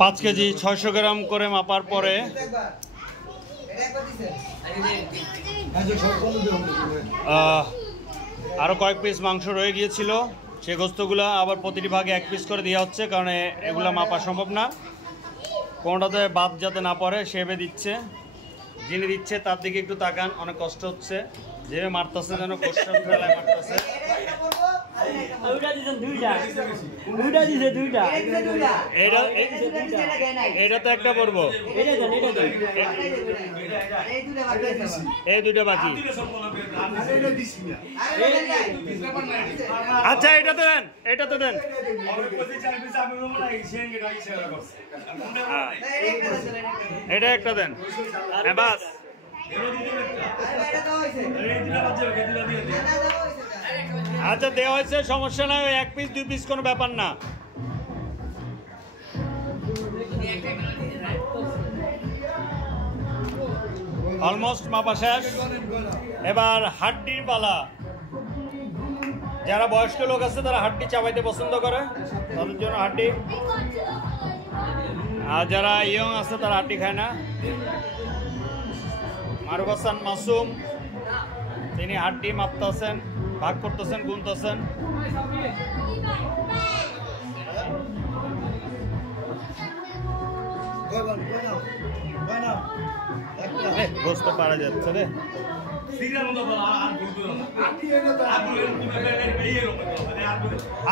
5 KG 600 গ্রাম করে মাপার পরে আরও কয়েক পিস মাংস রয়ে গিয়েছিল, সে গোস্তগুলো আবার প্রতিটি ভাগে 1 পিস করে দেওয়া হচ্ছে, কারণ এগুলো মাপা সম্ভব না। কোনোটাতে বাদ যাতে না পড়ে সেভাবে দিচ্ছে। যিনি দিচ্ছে তার দিকে একটু তাকান, অনেক কষ্ট হচ্ছে, যেভাবে মারতেছে যেন গোস্তের ফেলায় মারতেছে। এটা তো একটা পড়বো, এই দুইটা বাকি। আচ্ছা এটা তো দেন, এটা তো দেন। এটা একটা দেন, বাস। আচ্ছা দেওয়া হয়েছে, সমস্যা নাই, ওই 1 পিস 2 পিস কোনো ব্যাপার না। অলমোস্ট মাপা শেষ। এবার হাড্ডির পালা। যারা বয়স্ক লোক আছে তারা হাড্ডি চাবাইতে পছন্দ করে, তাদের জন্য হাড্ডি। আর যারা ইয়ং আছে তারা হাড্ডি খায় না। মারুফ হাসান মাসুম তিনি হাড্ডি মাপতেছেন, ভাগ করতেছেন, গুনতেছেন। গোস্ত পারা যাচ্ছে রে।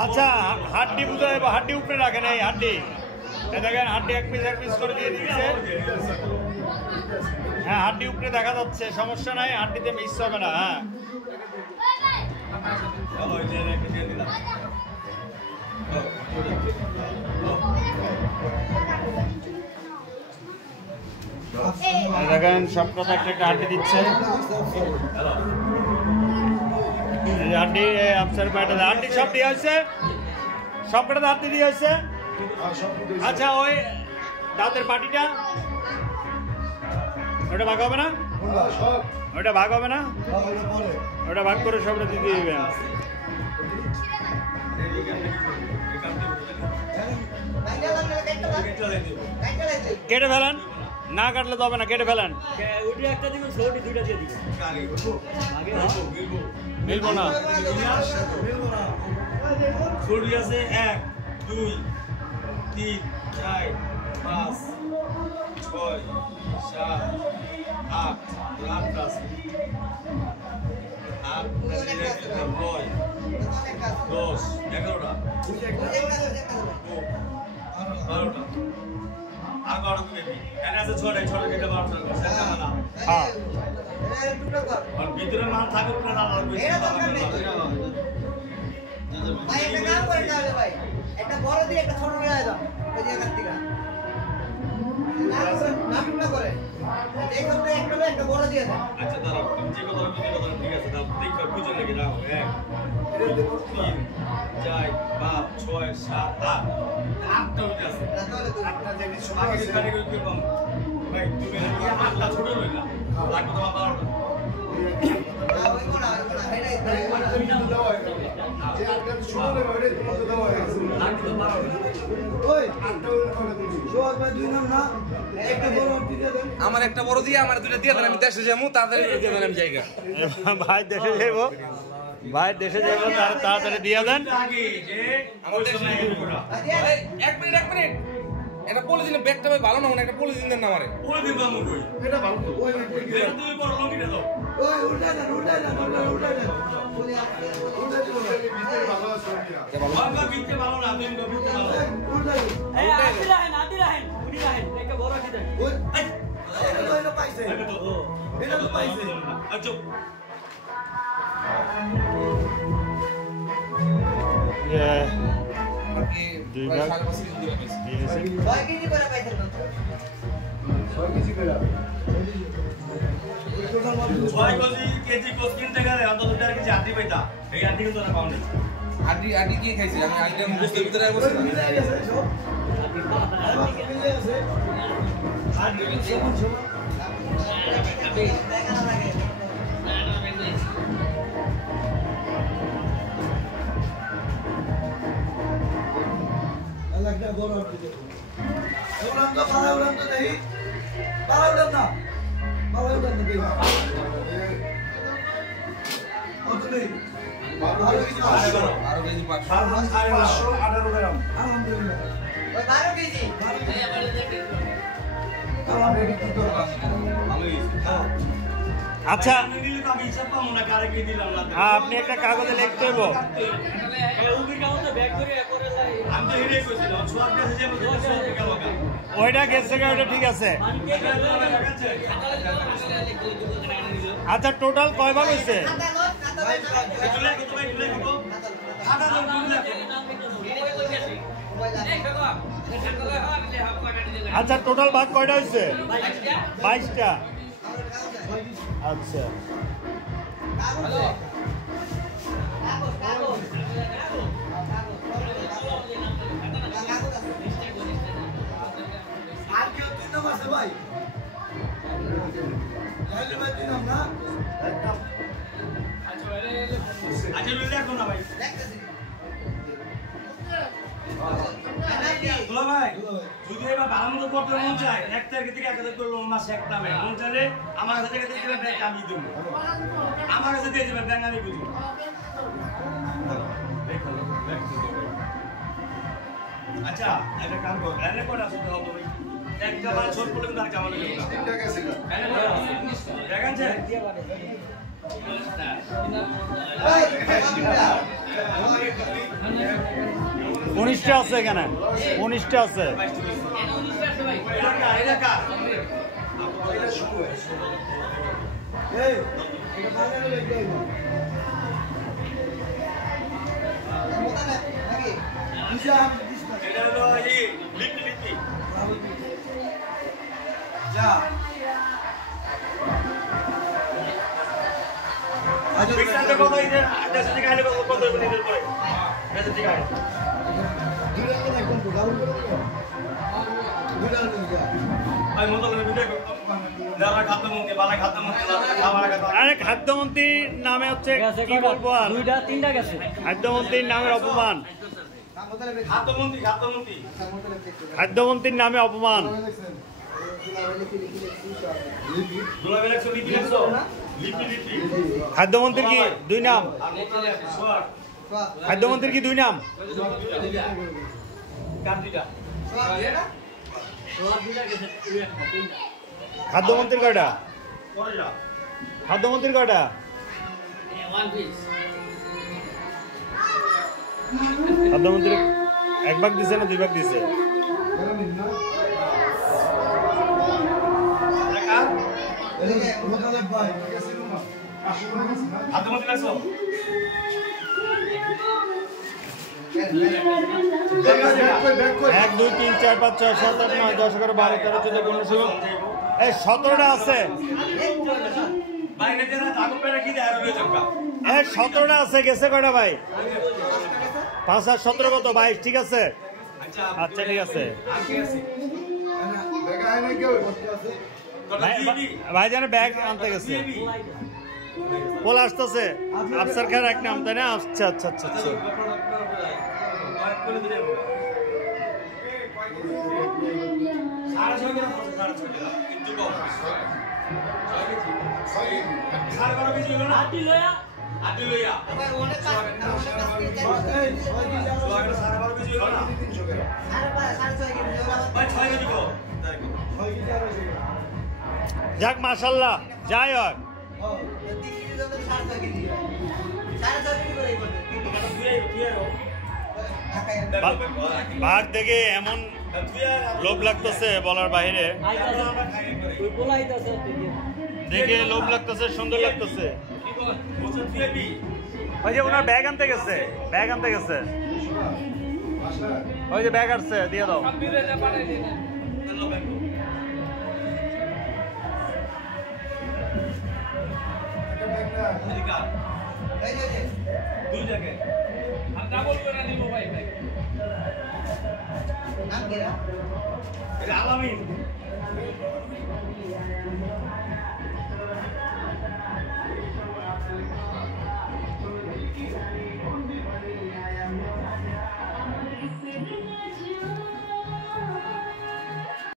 আচ্ছা হাড্ডি বুঝাই, হাড্ডি উপরে রাখেন, এই হাড্ডি দেখেন, হাড্ডি 1 পিস করে দিয়ে দিচ্ছে। হ্যাঁ হাড্ডি উপরে দেখা যাচ্ছে, সমস্যা নাই, হাড্ডিতে মিস হবে না। হ্যাঁ দেখেন সবকটা একটা একটা হাড্ডি দিচ্ছে। হাড্ডি হাড্ডি সব দিয়ে হয়েছে, সবকটাতে হাড্ডি দিয়ে হয়েছে। আচ্ছা ওই দাঁতের পাটিটা ওটা ভাগ হবে না, ওটা ভাগ হবে না, ওটা ভাগ করে সবটা দিয়ে দিবেন। কেটে ফেলেন, না কাটলে তো হবে না, কেটে ফেলেন। মিলবো না, 1 2 3 4 5 6 7 8 10 11টা 12টা 11টা বেবি এনে আছে 6টা 6টা কেটে 12টা হ্যাঁ আর ভিতরে না থাকে না না ভাই একটা কাম করে তাহলে ভাই একটা বড় দিয়ে একটা ছোট নিয়ে দাও ওই যে কার্তিকা না করে দেখো তো একটা বড় দিয়ে দাও। আচ্ছা দাঁড়াও, তুমি যে কথা বলছো ঠিক আছে, দাও দেখো বুঝে লেগে দাও। 1 2 3 4 5 6 7 8 আটটা উঠে আছে। আটটা যে আগে ক্যাটাগরি কি কম ভাই, তুমি আটটা ছোট লইলা লাগবে তোমার 12টা। ওই কোনা হেডাই দাও যে আটটা ছোট লইবা ওইটা তোমাকে দাও লাগবে তো 12টা। ওই আটটা ওইটা সোহাগ ভাই দুই নাম না, একটা বড় দিয়ে দেন। আমার একটা বড় দিয়ে আমার দুটো দিয়ে দেন, আমি দেশে যাবো, তাড়াতাড়ি দিয়ে দেন, আমি জায়গা। ভাই দেশে যাবো, ভাই দেশে যাবো, তাড়াতাড়ি দিয়ে দেন। আগে যে আমার দেশে এক মিনিট এটা পলিথিনের ব্যাগটা ভাই ভালো না, একটা পলিথিন দেন না আমারে। বলে দিবা মু কই এটা ভালো তো ওই এটা তুমি বড় লঙ্গিটা দাও। ওই উল্টা দেন ভালো আছে বাবা বিতে ভালো না, তুমি বিতে ভালো। উল্টা এই আদি রাহেন উনি রাহেন একটা বড় কি দেন ওই এই এটা পাইছে এটা তো পাইছে আচ্ছা বাকি দুই প্রায় ভাগ। 5.5 কেজি দিয়ে পাইছি। ভাই কি করে পাইছেন তো সব কিছু করে ছয় কেজি কোচ কিনতে গেলে অন্তত 1.5 কেজি আটি পাইতা, এই আটি কিন্তু না পাওনি। আডি কি খাইছি আমি, আইটেম বুঝতে ভিতরে বসে মিলে গেছে সব মিলে গেছে আর সমান সমান দেখা না লাগে লাগটা বড় হচ্ছে উড়ান তো পালা উড়ান তো দেখি পালা উড়ান না দেখি কত নেই 12 কেজি 518 গ্রাম আলহামদুলিল্লাহ ওই 12 কেজি আচ্ছা নিলে তো আমি হিসাব পাবো না কারে কি দিলাম না আপনি একটা কাগজে লিখতে হইব। আমি তো হেরে কইছিলাম সোয়ার কাছে যে বলতে সোয়ার থেকে লাগা ওইটা গেছে ওইটা ঠিক আছে। আচ্ছা টোটাল কয় ভাগ হয়েছে? এগুলা কত ভাই এগুলা কত খাতা দাও এগুলা আচ্ছা টোটাল ভাগ কয়টা হয়েছে? 22টা। আচ্ছা আর কেউ তিন নাম আছে ভাই লাইলে ভাই তিন নাম না আচ্ছা লইলে এখন না ভাই দুলা ভাই যদি এবার ভালো মতো করতে মন চায় 1 তারিখ থেকে 1000 করে মাসে একটা হবে মন চাইলে আমার কাছে থেকে দিলে ব্যাংক আমি দেব আমার কাছে দিয়ে যাবে ব্যাংক আমি বুঝব আচ্ছা এটা কাম কর এনে কোড আছে তো হবে একটা বার ছোট বলে তার কামাল হবে তিনটা গেছে এনে কোড দেখেন যে ভাই 19টা আছে এখানে 19টা আছে। এলাকা এই এটা বাজারে লেগে যাইবো নাকি দিশা দিশা এটা হলো এই লিপি যা আজ বিক্রান্তের কথা এই যে 10 থেকে আইলে কত করে নিতে পারে 10 থেকে আইলে দুইটা না কোন তো গাউন করে দুইটা নিয়ে যা আমি মতলব ভিডিও যারা খাদ্যমন্ত্রী বালা খাদ্যমন্ত্রী খাবার কথা আরে খাদ্যমন্ত্রীর নামে হচ্ছে কি বলবো আর খাদ্যমন্ত্রীর নামের অপমান। খাদ্যমন্ত্রী খাদ্যমন্ত্রীর নামে অপমান। দুলাবের 100 লিপি 100 লিপি খাদ্যমন্ত্রীর কি দুই নাম? আর মতলব সোয়ার খাদ্যমন্ত্রীর কি দুই নাম? কার দুইটা খাদ্যমন্ত্রীর কয়টা? পরে যা খাদ্যমন্ত্রীর কয়টা? খাদ্যমন্ত্রী 1 ভাগ দিছে না 2 ভাগ দিছে? কার মোতালেব ভাই খাদ্যমন্ত্রী 100 1 2 3 4 5 6 7 8 9 10 11 12 13 14 15 16 এই 17টা আছে। বাইরে যারা থাকো পেরে কি দেয় আর রয়ে যাবে এই 17টা আছে গেছে কয়টা ভাই? 5 আর 17 কত? 22 ঠিক আছে। আচ্ছা ঠিক আছে ভাইজান ব্যাগ আনতে গেছে পোল আসতেছে আফসার খান এক নাম তাই না? আচ্ছা আচ্ছা আচ্ছা আচ্ছা যাক মাশাআল্লাহ যাই হোক ভাগ দেখে এমন লোভ লাগতেছে বলার বাইরে দেখে লোভ লাগতেছে সুন্দর লাগতেছে ওই যে ওনার ব্যাগ আনতে গেছে ওই যে ব্যাগ আসছে দিয়ে দাও দুই জায়গায় আলামিন